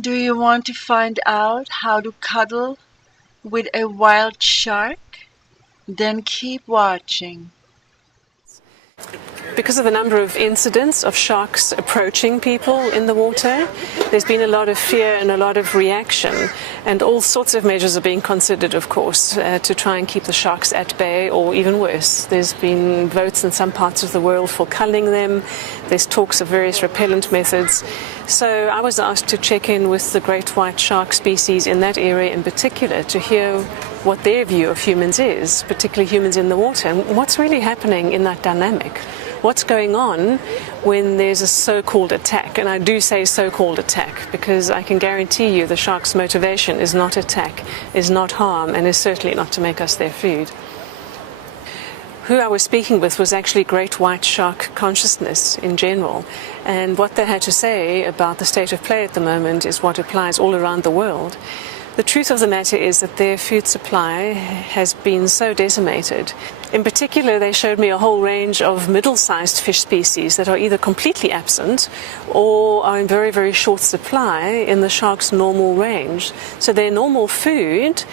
Do you want to find out how to cuddle with a wild shark? Then keep watching. Because of the number of incidents of sharks approaching people in the water, there's been a lot of fear and a lot of reaction, and all sorts of measures are being considered, of course, to try and keep the sharks at bay, or even worse. There's been votes in some parts of the world for culling them. There's talks of various repellent methods. So I was asked to check in with the great white shark species in that area in particular to hear what their view of humans is, particularly humans in the water, and what's really happening in that dynamic. What's going on when there's a so-called attack? And I do say so-called attack because I can guarantee you the shark's motivation is not attack, is not harm, and is certainly not to make us their food. Who I was speaking with was actually great white shark consciousness in general. And what they had to say about the state of play at the moment is what applies all around the world. The truth of the matter is that their food supply has been so decimated. In particular, they showed me a whole range of middle-sized fish species that are either completely absent or are in very, very short supply in the shark's normal range. So their normal food,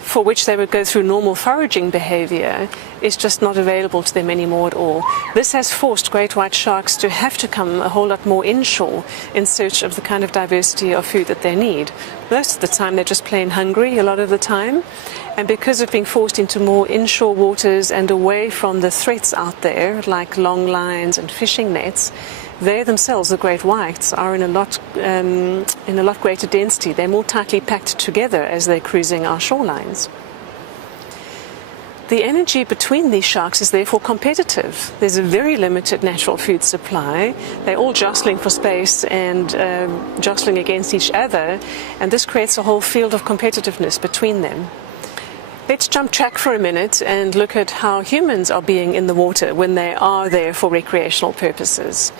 for which they would go through normal foraging behavior, is just not available to them anymore at all. This has forced great white sharks to have to come a whole lot more inshore in search of the kind of diversity of food that they need. Most of the time they're just plain hungry a lot of the time, and because of being forced into more inshore waters and away from the threats out there like long lines and fishing nets, they themselves, the great whites, are in a lot greater density. They're more tightly packed together as they're cruising our shorelines. The energy between these sharks is therefore competitive. There's a very limited natural food supply. They're all jostling for space and jostling against each other, and this creates a whole field of competitiveness between them. Let's jump track for a minute and look at how humans are being in the water when they are there for recreational purposes.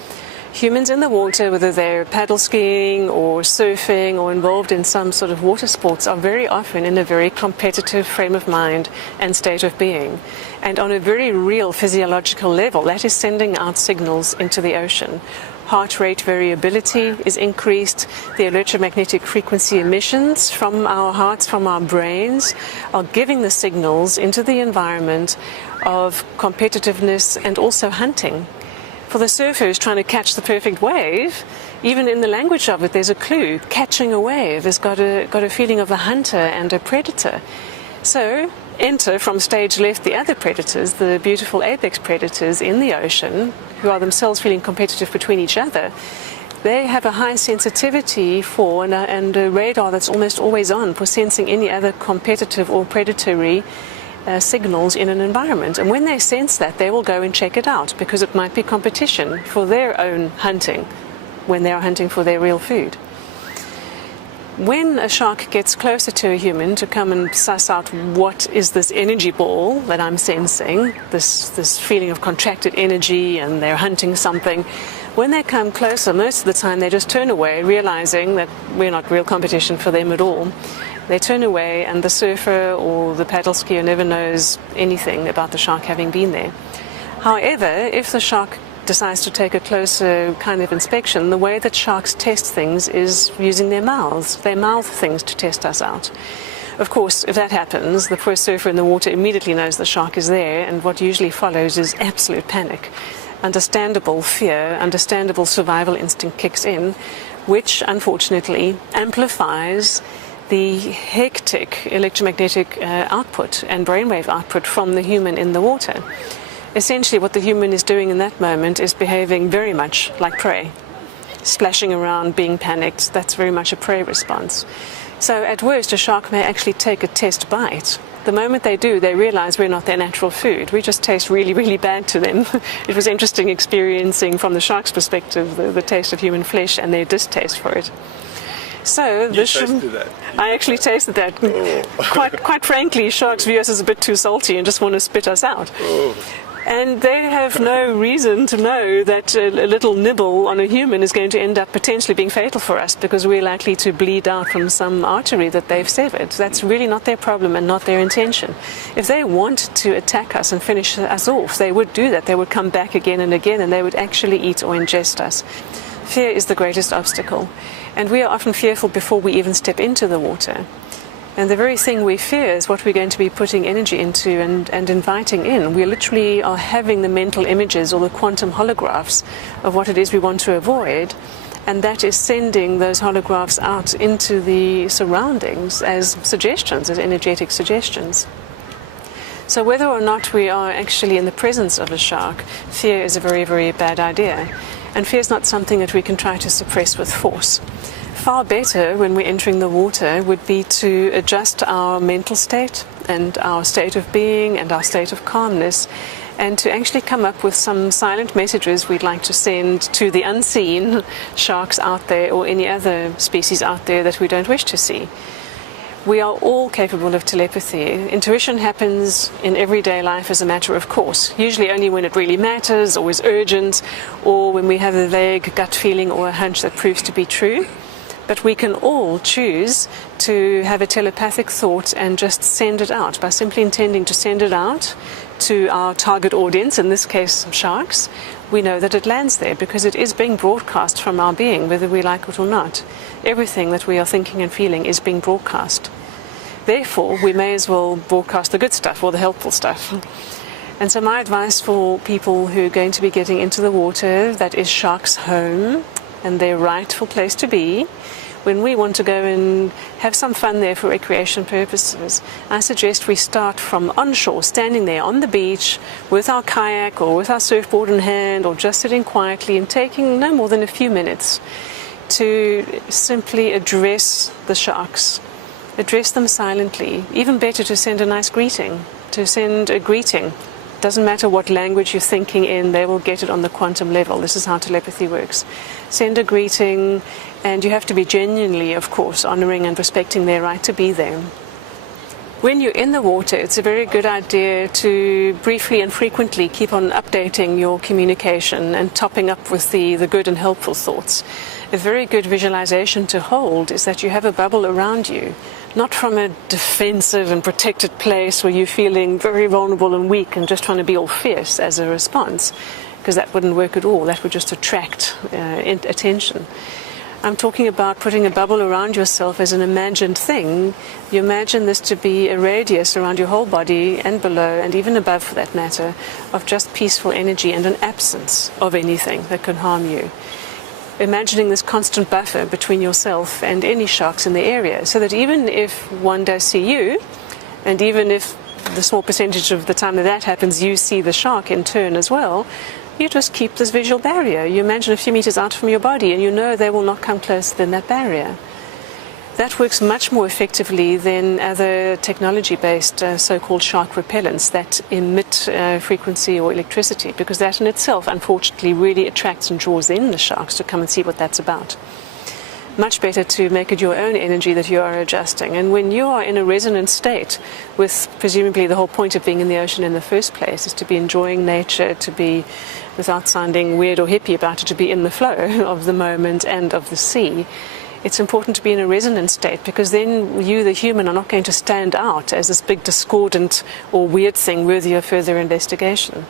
Humans in the water, whether they're paddle skiing or surfing or involved in some sort of water sports, are very often in a very competitive frame of mind and state of being. And on a very real physiological level, that is sending out signals into the ocean. Heart rate variability is increased. The electromagnetic frequency emissions from our hearts, from our brains, are giving the signals into the environment of competitiveness and also hunting. For the surfer who's trying to catch the perfect wave, even in the language of it, there's a clue. Catching a wave has got a feeling of a hunter and a predator. So enter from stage left the other predators, the beautiful apex predators in the ocean, who are themselves feeling competitive between each other. They have a high sensitivity for and a radar that's almost always on for sensing any other competitive or predatory signals in an environment. And when they sense that, they will go and check it out because it might be competition for their own hunting when they are hunting for their real food. When a shark gets closer to a human to come and suss out what is this energy ball that I'm sensing, this feeling of contracted energy, and they're hunting something, when they come closer, most of the time they just turn away, realizing that we're not real competition for them at all. They turn away, and the surfer or the paddle skier never knows anything about the shark having been there. However, if the shark decides to take a closer kind of inspection, the way that sharks test things is using their mouths. They mouth things to test us out. Of course, if that happens, the poor surfer in the water immediately knows the shark is there, and what usually follows is absolute panic. Understandable fear, understandable survival instinct kicks in, which unfortunately amplifies the hectic electromagnetic output and brainwave output from the human in the water. Essentially, what the human is doing in that moment is behaving very much like prey, splashing around, being panicked. That's very much a prey response. So at worst, a shark may actually take a test bite. The moment they do, they realize we're not their natural food. We just taste really, really bad to them. It was interesting experiencing from the shark's perspective the taste of human flesh and their distaste for it. So I actually tasted that. Oh. Quite frankly, sharks view us as a bit too salty and just want to spit us out. Oh. And they have no reason to know that a little nibble on a human is going to end up potentially being fatal for us because we're likely to bleed out from some artery that they've severed. That's really not their problem and not their intention. If they want to attack us and finish us off, they would do that. They would come back again and again, and they would actually eat or ingest us. Fear is the greatest obstacle, and we are often fearful before we even step into the water. And the very thing we fear is what we're going to be putting energy into and inviting in. We literally are having the mental images or the quantum holographs of what it is we want to avoid, and that is sending those holographs out into the surroundings as suggestions, as energetic suggestions. So whether or not we are actually in the presence of a shark, fear is a very, very bad idea. And fear is not something that we can try to suppress with force. Far better when we're entering the water would be to adjust our mental state and our state of being and our state of calmness, and to actually come up with some silent messages we'd like to send to the unseen sharks out there or any other species out there that we don't wish to see. We are all capable of telepathy. Intuition happens in everyday life as a matter of course, usually only when it really matters or is urgent, or when we have a vague gut feeling or a hunch that proves to be true. But we can all choose to have a telepathic thought and just send it out by simply intending to send it out to our target audience, in this case sharks. We know that it lands there because it is being broadcast from our being, whether we like it or not. Everything that we are thinking and feeling is being broadcast. Therefore, we may as well broadcast the good stuff or the helpful stuff. And so my advice for people who are going to be getting into the water, that is sharks' home and their rightful place to be, when we want to go and have some fun there for recreation purposes, I suggest we start from onshore, standing there on the beach with our kayak or with our surfboard in hand, or just sitting quietly and taking no more than a few minutes to simply address the sharks. Address them silently. Even better to send a nice greeting, to send a greeting. Doesn't matter what language you're thinking in, they will get it on the quantum level. This is how telepathy works. Send a greeting, and you have to be genuinely, of course, honoring and respecting their right to be there. When you're in the water, it's a very good idea to briefly and frequently keep on updating your communication and topping up with the good and helpful thoughts. A very good visualization to hold is that you have a bubble around you, not from a defensive and protected place where you're feeling very vulnerable and weak and just trying to be all fierce as a response, because that wouldn't work at all. That would just attract attention. I'm talking about putting a bubble around yourself as an imagined thing. You imagine this to be a radius around your whole body and below, and even above for that matter, of just peaceful energy and an absence of anything that can harm you. Imagining this constant buffer between yourself and any sharks in the area, so that even if one does see you, and even if the small percentage of the time that happens you see the shark in turn as well, you just keep this visual barrier. You imagine a few meters out from your body and you know they will not come closer than that barrier. That works much more effectively than other technology-based so-called shark repellents that emit frequency or electricity, because that in itself, unfortunately, really attracts and draws in the sharks to come and see what that's about. Much better to make it your own energy that you are adjusting. And when you are in a resonant state, with presumably the whole point of being in the ocean in the first place is to be enjoying nature, to be, without sounding weird or hippie about it, to be in the flow of the moment and of the sea. It's important to be in a resonant state, because then you, the human, are not going to stand out as this big discordant or weird thing worthy of further investigation.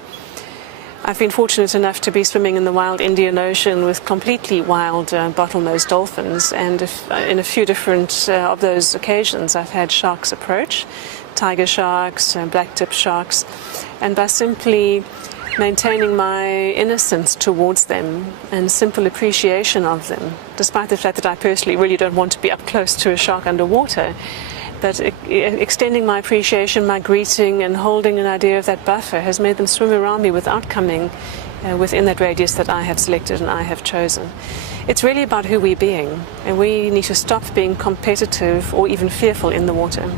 I've been fortunate enough to be swimming in the wild Indian Ocean with completely wild bottlenose dolphins, and in a few different of those occasions I've had sharks approach, tiger sharks, black-tip sharks, and by simply maintaining my innocence towards them and simple appreciation of them, despite the fact that I personally really don't want to be up close to a shark underwater, but extending my appreciation, my greeting, and holding an idea of that buffer has made them swim around me without coming within that radius that I have selected and I have chosen. It's really about who we're being, and we need to stop being competitive or even fearful in the water.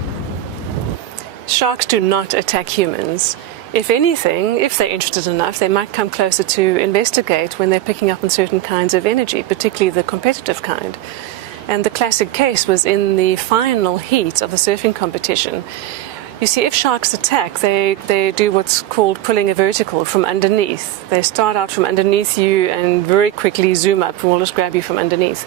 Sharks do not attack humans. If anything, if they're interested enough, they might come closer to investigate when they're picking up on certain kinds of energy, particularly the competitive kind. And the classic case was in the final heat of the surfing competition. You see, if sharks attack, they do what's called pulling a vertical from underneath. They start out from underneath you and very quickly zoom up and will just grab you from underneath.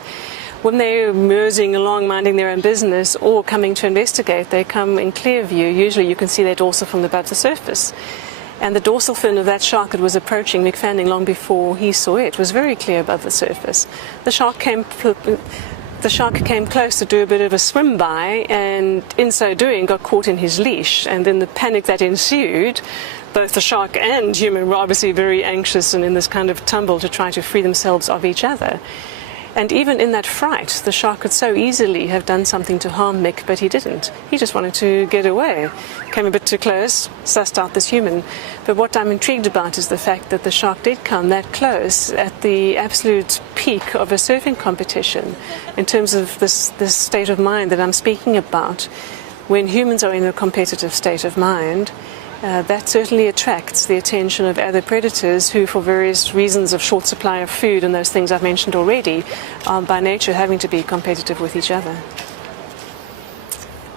When they're mersing along, minding their own business, or coming to investigate, they come in clear view. Usually you can see their dorsal from above the surface. And the dorsal fin of that shark that was approaching Mick Fanning long before he saw it was very clear above the surface. The shark came close to do a bit of a swim by, and in so doing got caught in his leash. And then the panic that ensued, both the shark and human were obviously very anxious and in this kind of tumble to try to free themselves of each other. And even in that fright, the shark could so easily have done something to harm Mick, but he didn't. He just wanted to get away. Came a bit too close, sussed out this human. But what I'm intrigued about is the fact that the shark did come that close at the absolute peak of a surfing competition in terms of this state of mind that I'm speaking about. When humans are in a competitive state of mind, that certainly attracts the attention of other predators who, for various reasons of short supply of food and those things I've mentioned already, are by nature having to be competitive with each other.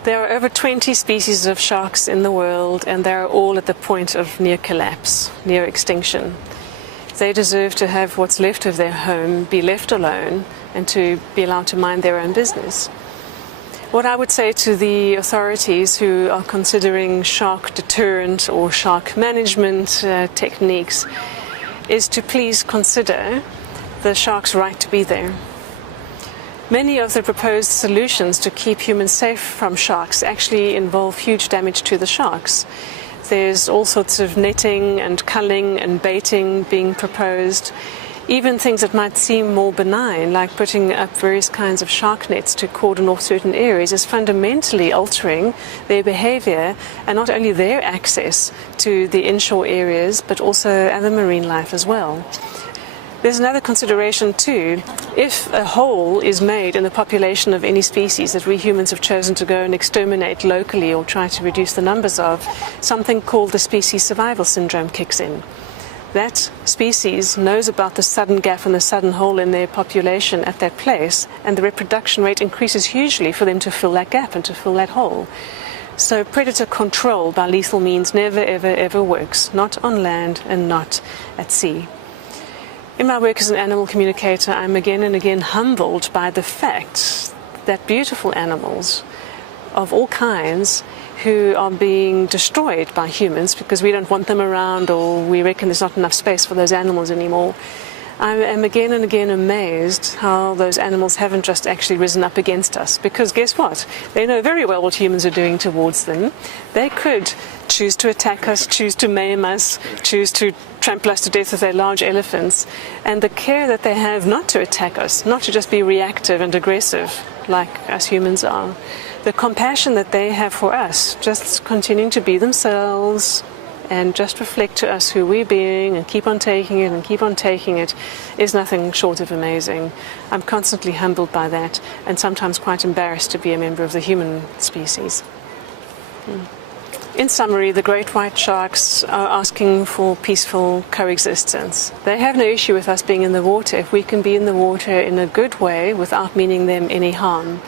There are over 20 species of sharks in the world, and they are all at the point of near collapse, near extinction. They deserve to have what's left of their home be left alone and to be allowed to mind their own business. What I would say to the authorities who are considering shark deterrent or shark management techniques is to please consider the shark's right to be there. Many of the proposed solutions to keep humans safe from sharks actually involve huge damage to the sharks. There's all sorts of netting and culling and baiting being proposed. Even things that might seem more benign, like putting up various kinds of shark nets to cordon off certain areas, is fundamentally altering their behavior and not only their access to the inshore areas, but also other marine life as well. There's another consideration too. If a hole is made in the population of any species that we humans have chosen to go and exterminate locally or try to reduce the numbers of, something called the species survival syndrome kicks in. That species knows about the sudden gap and the sudden hole in their population at that place, and the reproduction rate increases hugely for them to fill that gap and to fill that hole. So predator control by lethal means never, ever, ever works, not on land and not at sea. In my work as an animal communicator, I'm again and again humbled by the fact that beautiful animals of all kinds who are being destroyed by humans because we don't want them around or we reckon there's not enough space for those animals anymore. I am again and again amazed how those animals haven't just actually risen up against us, because guess what? They know very well what humans are doing towards them. They could choose to attack us, choose to maim us, choose to trample us to death with their large elephants, and the care that they have not to attack us, not to just be reactive and aggressive like us humans are. The compassion that they have for us, just continuing to be themselves and just reflect to us who we're being and keep on taking it and keep on taking it, is nothing short of amazing. I'm constantly humbled by that and sometimes quite embarrassed to be a member of the human species. In summary, the great white sharks are asking for peaceful coexistence. They have no issue with us being in the water if we can be in the water in a good way without meaning them any harm.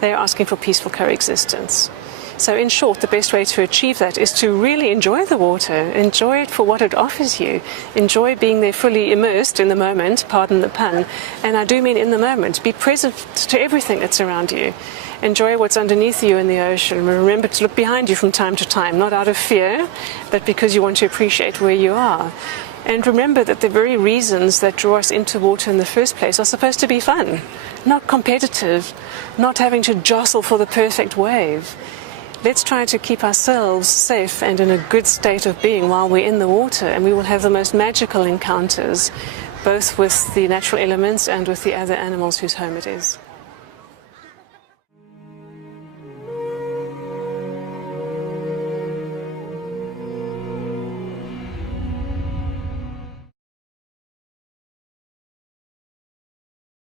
They are asking for peaceful coexistence. So in short, the best way to achieve that is to really enjoy the water, enjoy it for what it offers you, enjoy being there fully immersed in the moment, pardon the pun, and I do mean in the moment. Be present to everything that's around you. Enjoy what's underneath you in the ocean. Remember to look behind you from time to time, not out of fear, but because you want to appreciate where you are. And remember that the very reasons that draw us into water in the first place are supposed to be fun, not competitive, not having to jostle for the perfect wave. Let's try to keep ourselves safe and in a good state of being while we're in the water, and we will have the most magical encounters, both with the natural elements and with the other animals whose home it is.